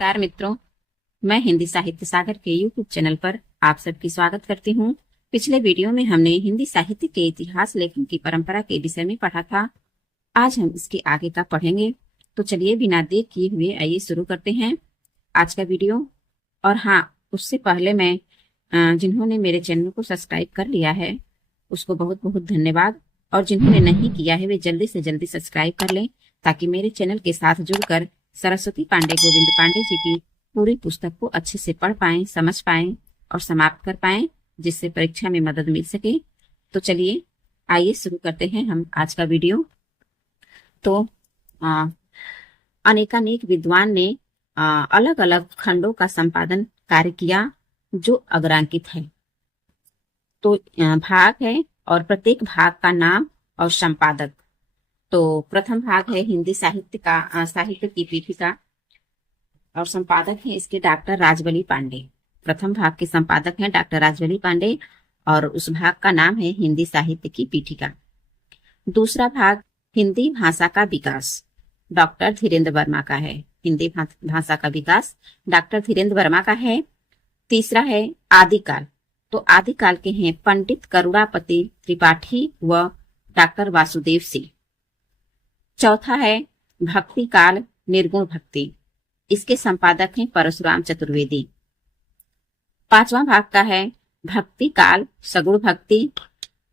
नमस्कार मित्रों, मैं हिंदी साहित्य सागर के यूट्यूब चैनल पर आप सबकी स्वागत करती हूँ। पिछले वीडियो में हमने हिंदी साहित्य के इतिहास लेखन की परंपरा के विषय में पढ़ा था। आज हम इसके आगे का पढ़ेंगे। तो चलिए बिना देर किए हुए आइए शुरू करते हैं आज का वीडियो। और हाँ, उससे पहले मैं जिन्होंने मेरे चैनल को सब्सक्राइब कर लिया है उसको बहुत बहुत धन्यवाद, और जिन्होंने नहीं किया है वे जल्दी से जल्दी सब्सक्राइब कर लें ताकि मेरे चैनल के साथ जुड़कर सरस्वती पांडे गोविंद पांडे जी की पूरी पुस्तक को अच्छे से पढ़ पाएं, समझ पाएं और समाप्त कर पाएं, जिससे परीक्षा में मदद मिल सके। तो चलिए आइए शुरू करते हैं हम आज का वीडियो। तो अनेकानेक विद्वान ने अलग अलग खंडों का संपादन कार्य किया जो अग्रांकित है। तो भाग है और प्रत्येक भाग का नाम और संपादक। तो प्रथम भाग है हिंदी साहित्य की पीठिका, और संपादक है इसके डॉक्टर राजबली पांडे। प्रथम भाग के संपादक हैं डॉक्टर राजबली पांडे और उस भाग का नाम है हिंदी साहित्य की पीठिका। दूसरा भाग हिंदी भाषा का विकास डॉक्टर धीरेन्द्र वर्मा का है। हिंदी भाषा का विकास डॉक्टर धीरेन्द्र वर्मा का है। तीसरा है आदिकाल। तो आदिकाल के हैं पंडित करुणापति त्रिपाठी व डॉक्टर वासुदेव सिंह। चौथा है भक्ति काल निर्गुण भक्ति, इसके संपादक हैं परशुराम चतुर्वेदी। पांचवा भाग का है भक्ति काल सगुण भक्ति,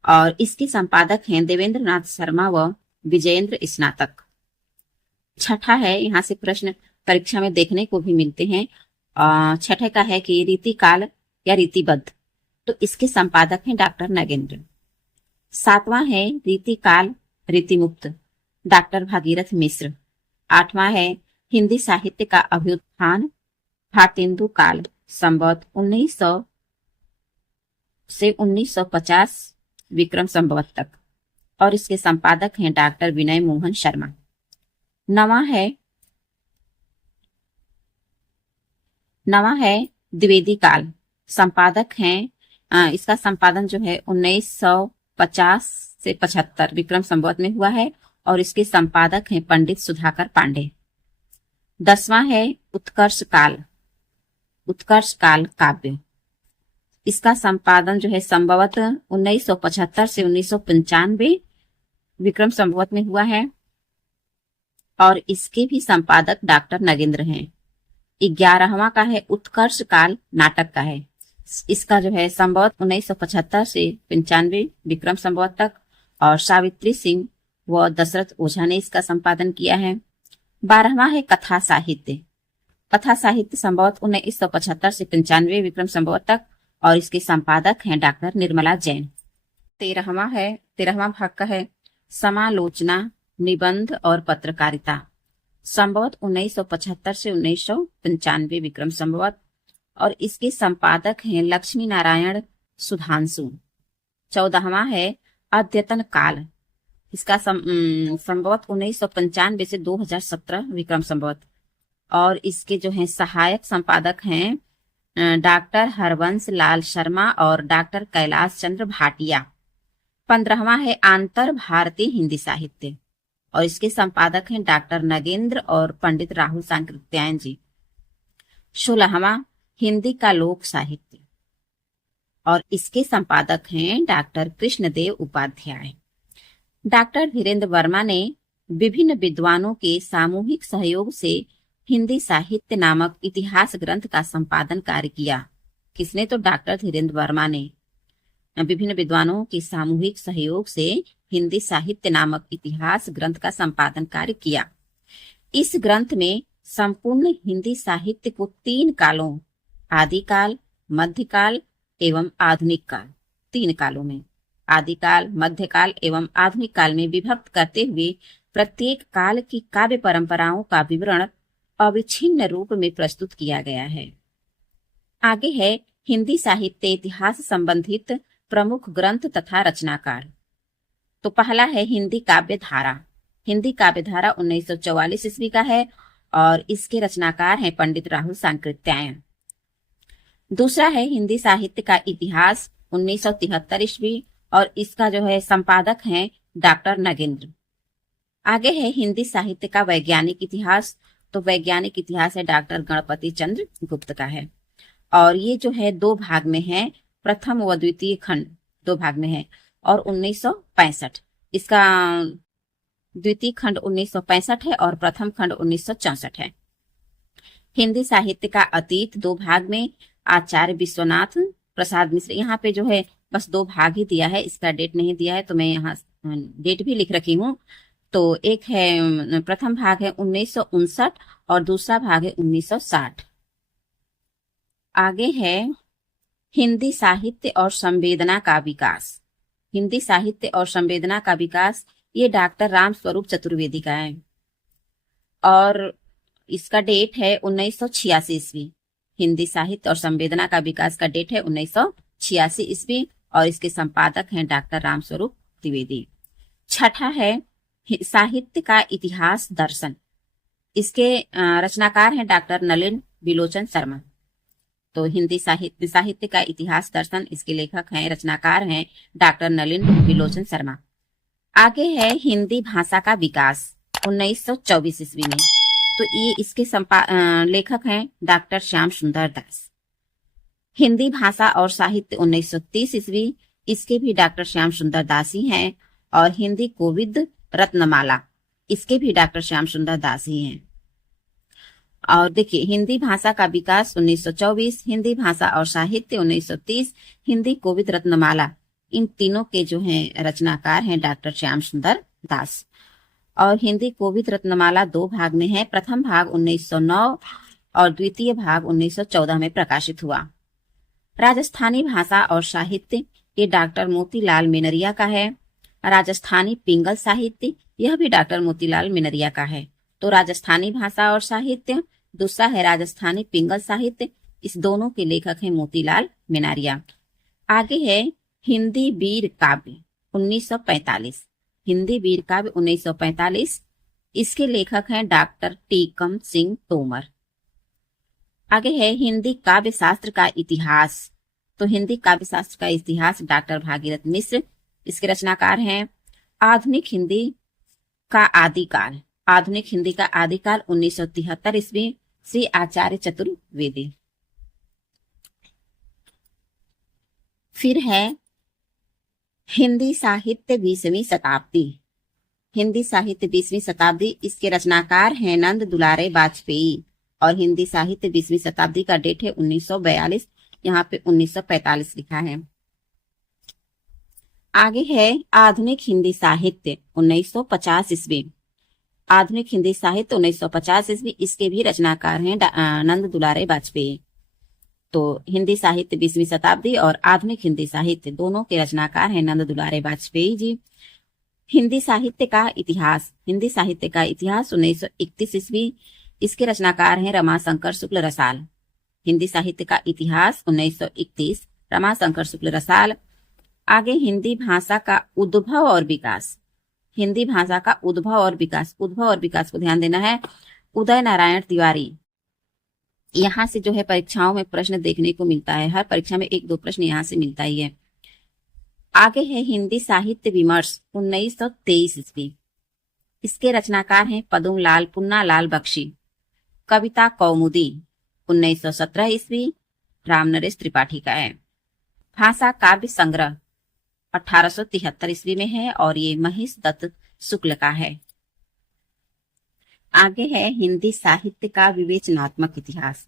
और इसके संपादक हैं देवेंद्र नाथ शर्मा व विजयेंद्र स्नातक। छठा है, यहाँ से प्रश्न परीक्षा में देखने को भी मिलते हैं। छठे का है कि रीति काल या रीतिबद्ध, तो इसके संपादक हैं डॉक्टर नगेंद्र। सातवां है रीति काल रीतिमुक्त, डॉक्टर भागीरथ मिश्र। आठवां है हिंदी साहित्य का अभ्युत्थान भारतेंदु काल संवत 1900 से 1950 विक्रम संवत तक, और इसके संपादक हैं डॉक्टर विनय मोहन शर्मा। नवा है द्विवेदी काल, संपादक हैं इसका संपादन जो है 1950 से 75 विक्रम संवत में हुआ है, और इसके संपादक हैं पंडित सुधाकर पांडे। 10वां है उत्कर्ष काल काव्य, इसका संपादन जो है संभवत 1975 से 1995 विक्रम संवत में हुआ है, और इसके भी संपादक डॉक्टर नगेंद्र हैं। 11वां का है उत्कर्ष काल नाटक का है, इसका जो है संवत 1975 से 95 विक्रम संवत तक, और सावित्री सिंह व दशरथ ओझा ने इसका संपादन किया है। 12वां है कथा साहित्य संवत 1975 से 95 विक्रम संवत तक, और इसके संपादक हैं डॉक्टर निर्मला जैन। 13वां भाग का है समालोचना निबंध और पत्रकारिता, संवत 1975 से 1995 विक्रम संवत, और इसके संपादक हैं लक्ष्मी नारायण सुधांशु। 14वां है अद्यतन काल, इसका संवत 1995 से 2017 विक्रम संवत, और इसके जो हैं सहायक संपादक हैं डॉक्टर हरवंश लाल शर्मा और डॉक्टर कैलाश चंद्र भाटिया। 15वां है आंतर भारतीय हिंदी साहित्य, और इसके संपादक हैं डॉक्टर नगेंद्र और पंडित राहुल सांकृत्यायन जी। 16वां हिंदी का लोक साहित्य, और इसके संपादक हैं डॉक्टर कृष्णदेव उपाध्याय। डॉक्टर धीरेन्द्र वर्मा ने विभिन्न विद्वानों के सामूहिक सहयोग से हिंदी साहित्य नामक इतिहास ग्रंथ का संपादन कार्य किया। किसने? तो डॉक्टर धीरेन्द्र वर्मा ने विभिन्न विद्वानों के सामूहिक सहयोग से हिंदी साहित्य नामक इतिहास ग्रंथ का संपादन कार्य किया। इस ग्रंथ में संपूर्ण हिंदी साहित्य को 3 कालों आदिकाल, मध्यकाल एवं आधुनिक काल, 3 कालों में आदिकाल, मध्यकाल एवं आधुनिक काल में विभक्त करते हुए प्रत्येक काल की काव्य परंपराओं का विवरण अविच्छिन्न रूप में प्रस्तुत किया गया है। आगे है हिंदी साहित्य इतिहास संबंधित प्रमुख ग्रंथ तथा रचनाकार। तो पहला है हिंदी काव्य धारा। हिंदी काव्य धारा 1944 ईस्वी का है, और इसके रचनाकार हैं पंडित राहुल सांकृत्यायन। दूसरा है हिंदी साहित्य का इतिहास 1973 ईस्वी, और इसका जो है संपादक हैं डॉक्टर नगेंद्र। आगे है हिंदी साहित्य का वैज्ञानिक इतिहास तो वैज्ञानिक इतिहास है डॉक्टर गणपति चंद्र गुप्त का है। और ये जो है 2 भाग में है, प्रथम व द्वितीय खंड 2 भाग में है। और 1965 इसका द्वितीय खंड 1965 है और प्रथम खंड 1964 है। हिंदी साहित्य का अतीत 2 भाग में, आचार्य विश्वनाथ प्रसाद मिश्र। यहाँ पे जो है बस 2 भाग ही दिया है, इसका डेट नहीं दिया है, तो मैं यहाँ डेट भी लिख रखी हूँ। तो एक है, प्रथम भाग है 1959 और दूसरा भाग है 1960। आगे है हिंदी साहित्य और संवेदना का विकास। हिंदी साहित्य और संवेदना का विकास, ये डॉक्टर राम स्वरूप चतुर्वेदी का है और इसका डेट है 1986 ईस्वी। हिंदी साहित्य और संवेदना का विकास का डेट है 1986 ईस्वी और इसके संपादक हैं डॉक्टर राम स्वरूप द्विवेदी। छठा है साहित्य का इतिहास दर्शन। इसके रचनाकार हैं डॉक्टर नलिन बिलोचन शर्मा। तो हिंदी साहित्य का इतिहास दर्शन, इसके लेखक हैं, रचनाकार हैं डॉक्टर नलिन बिलोचन शर्मा। आगे है हिंदी भाषा का विकास 1924 ईस्वी में। तो ये इसके लेखक हैं डॉक्टर श्याम सुंदर दास। हिंदी भाषा और साहित्य 1930 ईस्वी, इसके भी डॉक्टर श्याम सुंदर दास ही हैं। और हिंदी कोविद रत्नमाला, इसके भी डॉक्टर श्याम सुंदर दास ही हैं। और देखिए, हिंदी भाषा का विकास 1924, हिंदी भाषा और साहित्य 1930, हिंदी कोविद रत्नमाला, इन तीनों के जो हैं रचनाकार हैं डॉक्टर श्याम सुंदर दास। और हिंदी कोविद रत्नमाला 2 भाग में है, प्रथम भाग 1909 और द्वितीय भाग 1914 में प्रकाशित हुआ। राजस्थानी भाषा और साहित्य, ये डॉक्टर मोतीलाल मेनरिया का है। राजस्थानी पिंगल साहित्य, यह भी डॉक्टर मोतीलाल मेनरिया का है। तो राजस्थानी भाषा और साहित्य, दूसरा है राजस्थानी पिंगल साहित्य, इस दोनों के लेखक हैं मोतीलाल मेनारिया। आगे है हिंदी वीर काव्य 1945। हिंदी वीर काव्य 1945, इसके लेखक हैं डॉक्टर टीकम सिंह तोमर। आगे है हिंदी काव्य शास्त्र का इतिहास। तो हिंदी काव्य शास्त्र का इतिहास डॉक्टर भागीरथ मिश्र, इसके रचनाकार हैं। आधुनिक हिंदी का आदिकाल, आधुनिक हिंदी का आदिकाल 1973 ईस्वी, श्री आचार्य चतुर्वेदी। फिर है हिंदी साहित्य 20वीं शताब्दी। हिंदी साहित्य 20वीं शताब्दी, इसके रचनाकार हैं नंद दुलारे वाजपेयी। और हिंदी साहित्य 20वीं शताब्दी का डेट है 1942, यहाँ पे 1945 लिखा है। आगे है आधुनिक हिंदी साहित्य 1950 ईस्वी। आधुनिक हिंदी साहित्य 1950 ईस्वी, इसके भी रचनाकार हैं नंद दुलारे वाजपेयी। तो हिंदी साहित्य 20वीं शताब्दी और आधुनिक हिंदी साहित्य, दोनों के रचनाकार हैं नंद दुलारे वाजपेयी जी। हिंदी साहित्य का इतिहास, हिंदी साहित्य का इतिहास 1931 ईस्वी, इसके रचनाकार हैं रमाशंकर शुक्ल रसाल। हिंदी साहित्य का इतिहास 1931, रमाशंकर शुक्ल रसाल। आगे हिंदी भाषा का उद्भव और विकास। हिंदी भाषा का उद्भव और विकास, उद्भव और विकास को ध्यान देना है, उदय नारायण तिवारी। यहाँ से जो है परीक्षाओं में प्रश्न देखने को मिलता है, हर परीक्षा में 1-2 प्रश्न यहाँ से मिलता ही है। आगे है हिंदी साहित्य विमर्श 1923 ईस्वी, इसके रचनाकार हैं पदम लाल पुन्नालाल बख्शी। कविता कौमुदी 1917 ईस्वी, राम नरेश त्रिपाठी का है। भाषा काव्य संग्रह 1873 ईस्वी में है और ये महेश दत्त शुक्ल का है। आगे है हिंदी साहित्य का विवेचनात्मक इतिहास।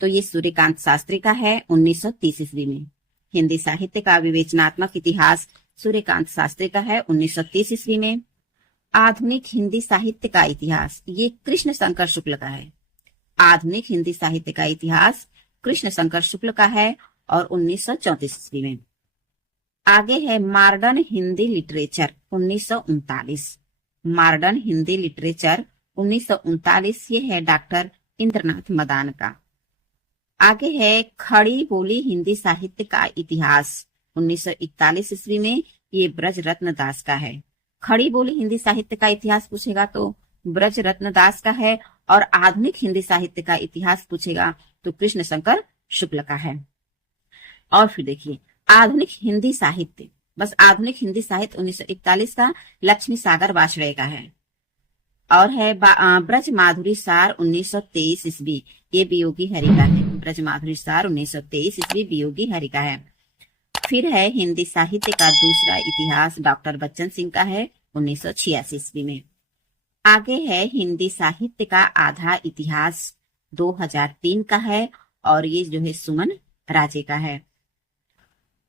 तो ये सूर्यकांत शास्त्री का है 1930 ईस्वी में। हिंदी साहित्य का विवेचनात्मक इतिहास सूर्यकांत शास्त्री का है 1930 ईस्वी में। आधुनिक हिंदी साहित्य का इतिहास, ये कृष्ण शंकर शुक्ल का है। आधुनिक हिंदी साहित्य का इतिहास कृष्ण शंकर शुक्ल का है और 1934 ईस्वी में। आगे है modern Hindi literature 1939। Modern Hindi literature 1939, ये है डॉक्टर इंद्रनाथ मदान का। आगे है खड़ी बोली हिंदी साहित्य का इतिहास 1941 ईस्वी में, ये ब्रज रत्न दास का है। खड़ी बोली हिंदी साहित्य का इतिहास पूछेगा तो ब्रज रत्न दास का है, और आधुनिक हिंदी साहित्य का इतिहास पूछेगा तो कृष्ण शंकर शुक्ल का है। और फिर देखिए आधुनिक हिंदी साहित्य, बस आधुनिक हिंदी साहित्य 1941 का लक्ष्मी सागर वार्ष्णेय का है। और है ब्रज माधुरी सार 1923 ईस्वी, ये वियोगी हरि का है। ब्रज माधुरी सार 1923 ईस्वी वियोगी हरि का है। फिर है हिंदी साहित्य का दूसरा इतिहास, डॉक्टर बच्चन सिंह का है 1986 ईस्वी में। आगे है हिंदी साहित्य का आधा इतिहास 2003 का है, और ये जो है सुमन राजे का है।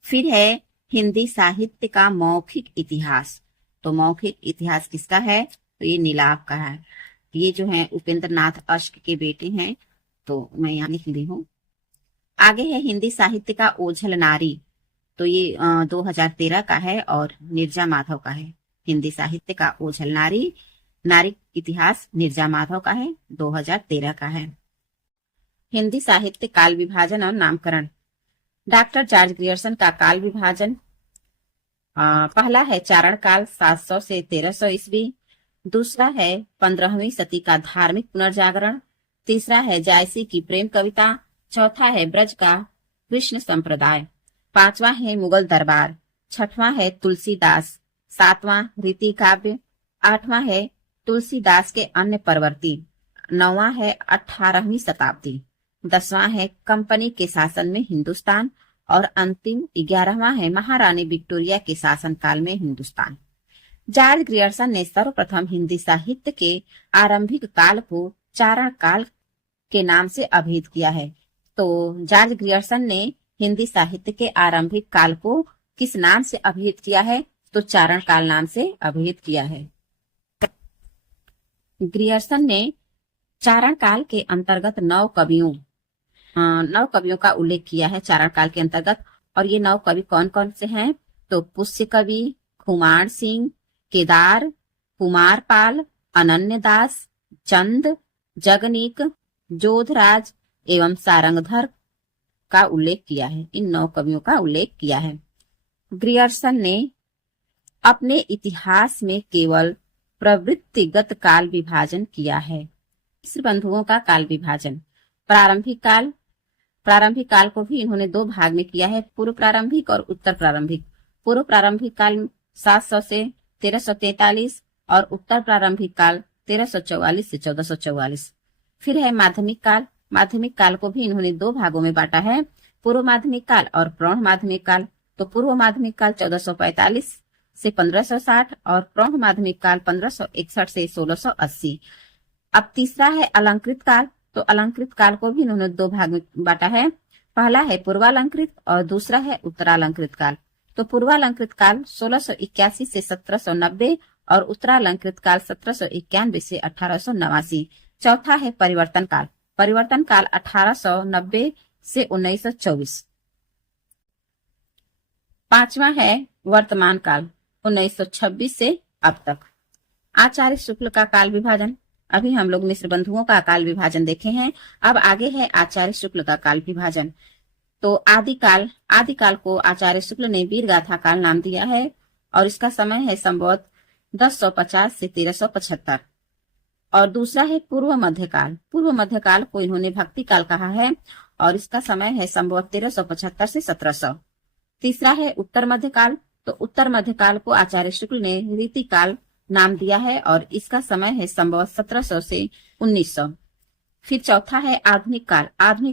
फिर है हिंदी साहित्य का मौखिक इतिहास, तो मौखिक इतिहास किसका है, तो ये नीलाभ का है। ये जो है उपेंद्र नाथ अश्क के बेटे हैं, तो मैं यहाँ लिख ली हूँ। आगे है हिंदी साहित्य का ओझल नारी, तो ये 2013 का है और नीरजा माधव का है। हिंदी साहित्य का ओझल नारी, नारी इतिहास नीरजा माधव का है, 2013 का है। हिंदी साहित्य काल विभाजन और नामकरण, डॉक्टर जॉर्ज ग्रियर्सन का काल विभाजन, पहला है चारण काल 700 से 1300 ईस्वी, दूसरा है 15वीं सदी का धार्मिक पुनर्जागरण, तीसरा है जायसी की प्रेम कविता, चौथा है ब्रज का कृष्ण संप्रदाय, पांचवा है मुगल दरबार, छठवां है तुलसीदास, सातवां रीति काव्य, आठवां है तुलसीदास के अन्य परवर्ती, नौवां है 18वीं शताब्दी, 10वां है कंपनी के शासन में हिंदुस्तान, और अंतिम 11वां है महारानी विक्टोरिया के शासन काल में हिंदुस्तान। जॉर्ज ग्रियर्सन ने सर्वप्रथम हिंदी साहित्य के आरंभिक काल को चारण काल के नाम से अभिहित किया है। तो जॉर्ज ग्रियर्सन ने हिंदी साहित्य के आरंभिक काल को किस नाम से अभिहित किया है, तो चारण काल नाम से अभिहित किया है। ग्रियर्सन ने चारण काल के अंतर्गत 9 कवियों का उल्लेख किया है चारण काल के अंतर्गत। और ये 9 कवि कौन कौन से हैं, तो पुष्य कवि, कुमार सिंह, केदार, कुमारपाल, अनन्यदास, चंद, जगनीक, जोधराज एवं सारंगधर का उल्लेख किया है। इन 9 कवियों का उल्लेख किया है। ग्रियर्सन ने अपने इतिहास में केवल प्रवृत्तिगत काल विभाजन किया है। मिश्र बंधुओं का काल विभाजन, प्रारंभिक काल को भी इन्होंने 2 भाग में किया है, पूर्व प्रारंभिक और उत्तर प्रारंभिक। पूर्व प्रारंभिक काल 700 से 1343 और उत्तर प्रारंभिक काल 1344 से 1444। फिर है माध्यमिक काल को भी इन्होंने 2 भागों में बांटा है, पूर्व माध्यमिक काल और प्रौढ़ माध्यमिक काल। तो पूर्व माध्यमिक काल 1445 से 1560 और प्रौढ़ माध्यमिक काल 1561 से 1680। अब तीसरा है अलंकृत काल, तो अलंकृत काल को भी इन्होंने 2 भाग में बांटा है, पहला है पूर्वालंकृत और दूसरा है उत्तरालंकृत काल। तो पूर्वालंकृत काल 1681 से 1790 और उत्तरालंकृत काल 1791 से 1889। चौथा है परिवर्तन काल 1890 से 1924। पांचवा है वर्तमान काल 1926 से अब तक। आचार्य शुक्ल का काल विभाजन, अभी हम लोग मिश्र बंधुओं का काल विभाजन देखे हैं, अब आगे है आचार्य शुक्ल का काल विभाजन। तो आदिकाल को आचार्य शुक्ल ने वीर गाथा काल नाम दिया है, और इसका समय है संवत 1050 से 1375। और दूसरा है पूर्व मध्यकाल को इन्होंने भक्ति काल कहा है, और इसका समय है संवत 1375 से 1700। तीसरा है उत्तर मध्यकाल, तो उत्तर मध्यकाल को आचार्य शुक्ल ने रीति काल नाम दिया है, और इसका समय है संवत 1700 से 1900। फिर चौथा है आधुनिक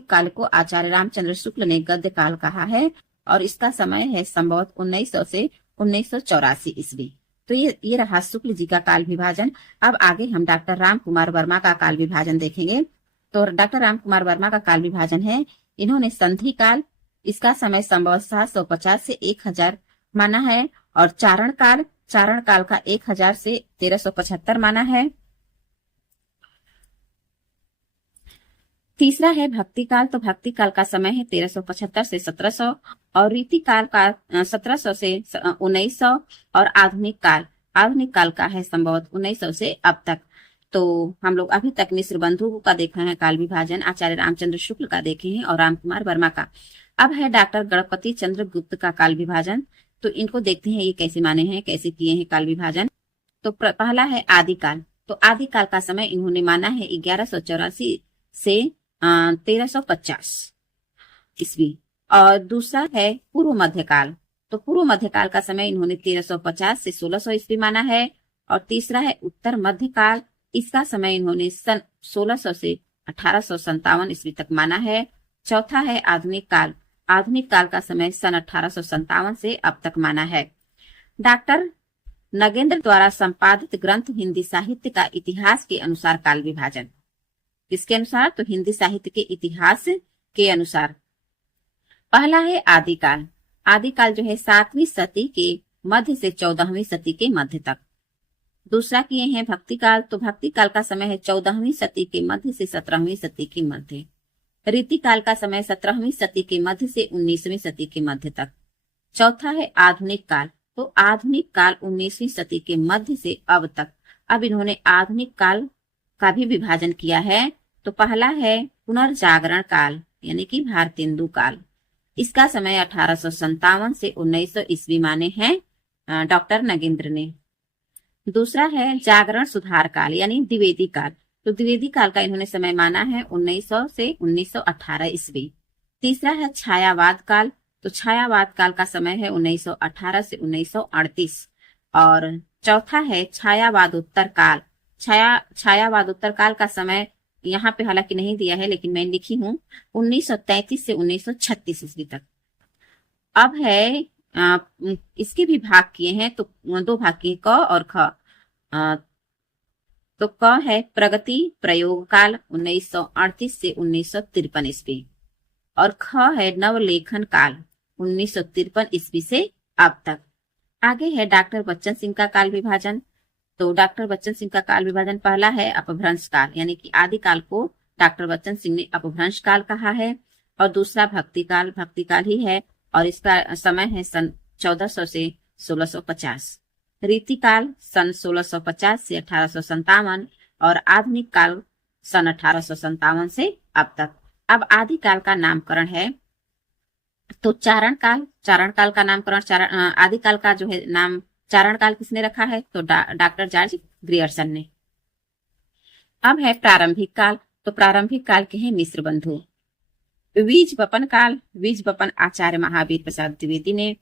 काल को आचार्य रामचंद्र शुक्ल ने गद्य काल कहा है, और इसका समय है संवत 1900 से 1984 ईस्वी। तो ये रहा शुक्ल जी का काल विभाजन। अब आगे हम डॉक्टर राम कुमार वर्मा का काल विभाजन देखेंगे। तो डॉक्टर राम कुमार वर्मा का काल विभाजन है, इन्होंने संधि काल, इसका समय संवत 750 से 1000 माना है, और चारण काल का 1000 से 1375 माना है। तीसरा है भक्ति काल, तो भक्ति काल का समय है 1375 से 1700, और रीति काल का 1700 से 1900, और आधुनिक काल का है संवत 1900 से अब तक। तो हम लोग अभी तक मिश्र बंधु का देखा है काल विभाजन, आचार्य रामचंद्र शुक्ल का देखे हैं और राम कुमार वर्मा का। अब है डॉक्टर गणपति चंद्र गुप्त का काल विभाजन। तो इनको देखते हैं ये कैसे माने हैं, कैसे किए हैं काल विभाजन। तो पहला है आदिकाल, तो आदिकाल का समय इन्होंने माना है 1184 से 1350 ईस्वी। और दूसरा है पूर्व मध्यकाल, तो पूर्व मध्यकाल का समय इन्होंने 1350 से 1600 ईस्वी माना है। और तीसरा है उत्तर मध्यकाल, इसका समय इन्होंने सन 1600 से 1857 ईस्वी तक माना है। चौथा है आधुनिक काल। आधुनिक काल का समय सन 1857 से अब तक माना है। डॉक्टर नगेंद्र द्वारा संपादित ग्रंथ हिंदी साहित्य का इतिहास के अनुसार काल विभाजन। किसके अनुसार? तो हिंदी साहित्य के इतिहास के अनुसार। पहला है आदिकाल। आदिकाल जो है 7वीं सदी के मध्य से 14वीं सदी के मध्य तक। दूसरा किए हैं भक्ति काल। तो भक्ति काल का समय है 14वीं सदी के मध्य से 17वीं सदी के मध्य। रीति काल का समय 17वीं सदी के मध्य से 19वीं सदी के मध्य तक। चौथा है आधुनिक काल। तो आधुनिक काल 19वीं सदी के मध्य से अब तक। अब इन्होंने आधुनिक काल का भी विभाजन किया है। तो पहला है पुनर्जागरण काल यानी कि भारतेंदु काल। इसका समय 1857 से 1900 ईस्वी माने हैं डॉक्टर नगेंद्र ने। दूसरा है जागरण सुधार काल यानी द्विवेदी काल। तो द्विवेदी काल का इन्होंने समय माना है 1900 से 1918 ईस्वी। तीसरा है छायावाद काल। तो छायावाद काल का समय है 1918 से 1938। और चौथा है छायावादोत्तर काल। छायावादोत्तर काल का समय यहाँ पे हालांकि नहीं दिया है लेकिन मैं लिखी हूँ 1933 से 1936 ईस्वी तक। अब है इसके भी भाग किए हैं। तो 2 भाग किए क और ख। तो क है प्रगति प्रयोग काल 1938 से 1953 ईस्वी और ख है नवलेखन काल 1953 ईस्वी से अब तक। आगे है डॉक्टर बच्चन सिंह का काल विभाजन। तो डॉक्टर बच्चन सिंह का काल विभाजन पहला है अपभ्रंश काल यानी कि आदि काल को डॉक्टर बच्चन सिंह ने अपभ्रंश काल कहा है। और दूसरा भक्ति काल ही है और इसका समय है सन 1400 से 1650। रीति काल सन 1650 से 1857 और आधुनिक काल सन 1857 से अब तक। अब आदि काल का नामकरण है। तो चारण काल का नामकरण आदि काल का जो है नाम चारण काल किसने रखा है? तो डॉक्टर जॉर्ज ग्रियर्सन ने। अब है प्रारंभिक काल। तो प्रारंभिक काल के हैं मिश्र बंधु। बीज बपन काल आचार्य महावीर प्रसाद द्विवेदी ने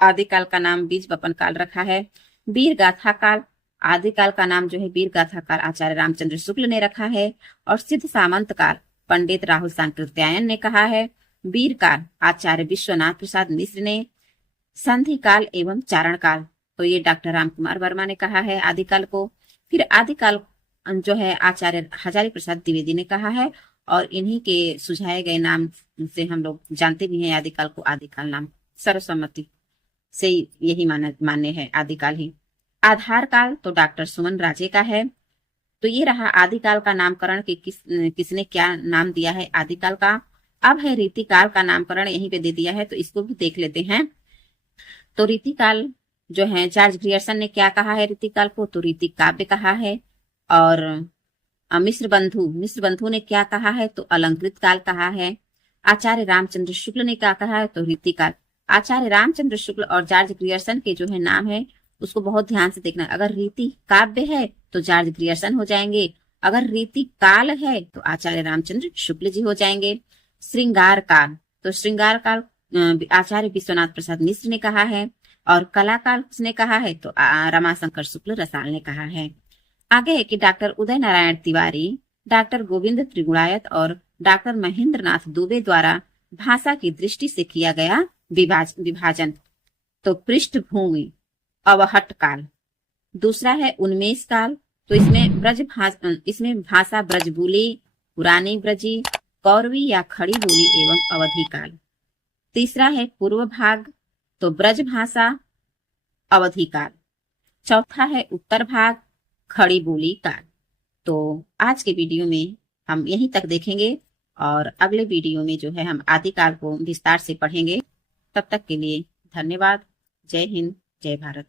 आदि काल का नाम बीज बपन काल रखा है। वीर गाथा काल आदि काल का नाम जो है वीर गाथा काल आचार्य रामचंद्र शुक्ल ने रखा है। और सिद्ध सामंत काल पंडित राहुल सांकृत्यायन ने कहा है। वीर काल आचार्य विश्वनाथ प्रसाद मिश्र ने। संधि काल एवं चारण काल तो ये डॉक्टर राम कुमार वर्मा ने कहा है आदि काल को। फिर आदि काल जो है आचार्य हजारी प्रसाद द्विवेदी ने कहा है और इन्हीं के सुझाए गए नाम से हम लोग जानते भी हैं आदि काल को। आदि काल नाम सर्वसम्मति से यही मान्य है आदि काल ही। आधार काल तो डॉक्टर सुमन राजे का है। तो ये रहा आदि काल का नामकरण कि किसने क्या नाम दिया है आदि काल का। अब है रीति काल का नामकरण यहीं पे दे दिया है तो इसको भी देख लेते हैं। तो रीति काल जो है जॉर्ज ग्रियर्सन ने क्या कहा है रीति काल को? तो रीति काव्य कहा है। और मिश्र बंधु ने क्या कहा है? तो अलंकृत काल कहा है। आचार्य रामचंद्र शुक्ल ने क्या कहा है? तो रीति काल। आचार्य रामचंद्र शुक्ल और जॉर्ज ग्रियर्सन के जो है नाम है उसको बहुत ध्यान से देखना। अगर रीति काव्य है तो जॉर्ज ग्रियर्सन हो जाएंगे, अगर रीति काल है तो आचार्य रामचंद्र शुक्ल जी हो जाएंगे। श्रृंगार काल तो श्रृंगार काल आचार्य विश्वनाथ प्रसाद मिश्र ने कहा है। और कला काल किसने कहा है? तो रमाशंकर शुक्ल रसाल ने कहा है। आगे है कि डॉक्टर उदय नारायण तिवारी, डॉक्टर गोविंद त्रिगुणायत और डॉक्टर महेंद्र नाथ दुबे द्वारा भाषा की दृष्टि से किया गया विभाजन। तो पृष्ठभूमि अवहट काल। दूसरा है उन्मेष काल। तो इसमें भाषा ब्रजबोली, पुरानी ब्रजी, कौरवी या खड़ी बोली एवं अवधि काल। तीसरा है पूर्व भाग तो ब्रज भाषा अवधि काल। चौथा है उत्तर भाग खड़ी बोली काल। तो आज के वीडियो में हम यहीं तक देखेंगे और अगले वीडियो में जो है हम आदिकाल को विस्तार से पढ़ेंगे। तब तक के लिए धन्यवाद। जय हिंद, जय भारत।